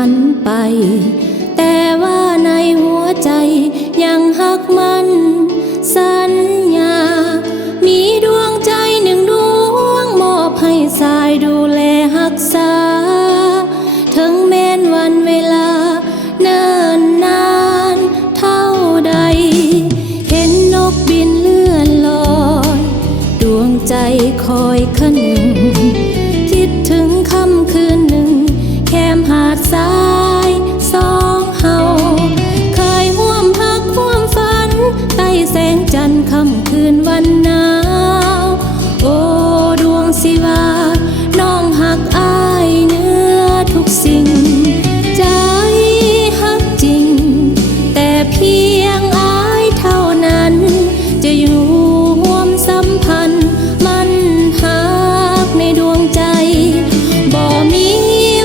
พันไปแต่ว่าในหัวใจยังหักมันสัญญามีดวงใจหนึ่งดวงมอบให้สายดูแลรักษาถึงแม้นวันเวลาเนิ่นนานเท่าใดเห็นนกบินเลื่อนลอยดวงใจคอยคะนึงคิดถึงค่ำคืนหนึ่งแคมหาดทรายสองเฮาเคยร่วมพักร่วมฝันใต้แสงจันทร์ค่ำคืนวันหนาวโอ้ดวงสิว่าน้องหักอ้ายเหนือทุกสิ่งใจหักจริงแต่เพียงอ้ายเท่านั้นจะอยู่ร่วมสัมพันธ์มันหักในดวงใจบ่มี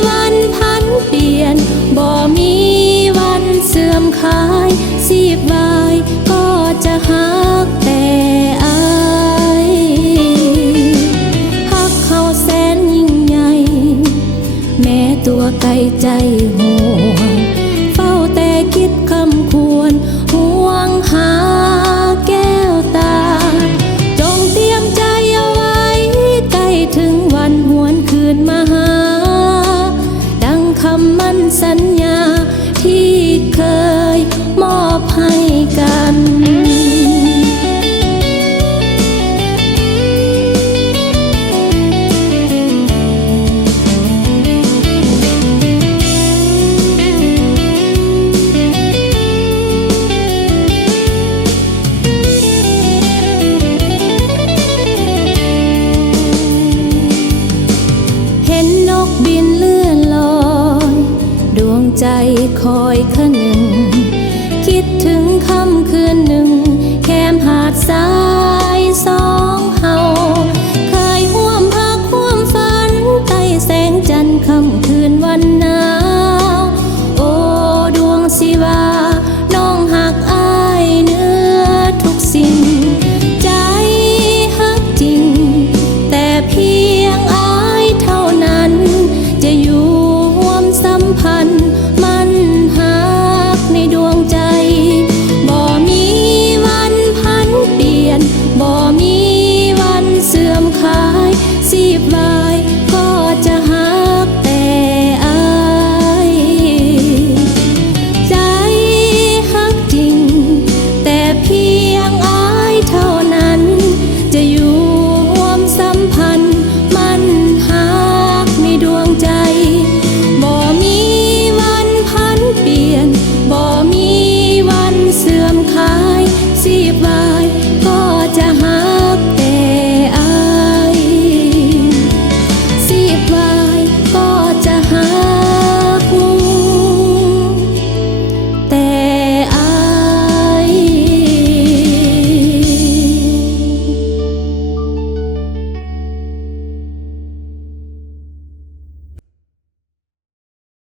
วันพันเปลี่ยนบ่มีวันเสื่อมคลายสีบวายก็จะหักแต่อ้ายหักเขาแสนยิ่งใหญ่แม้ตัวไกลใจห่วงเฝ้าแต่คิดคำควรห่วงหาแก้วตาจงเตรียมใจเอาไว้ใกล้ถึงวันหวนคืนมาหาดังคำมั่นสัญญาที่เคยมอบให้กันเห็นนกบินเลื่อนลอยดวงใจคอยคะนึ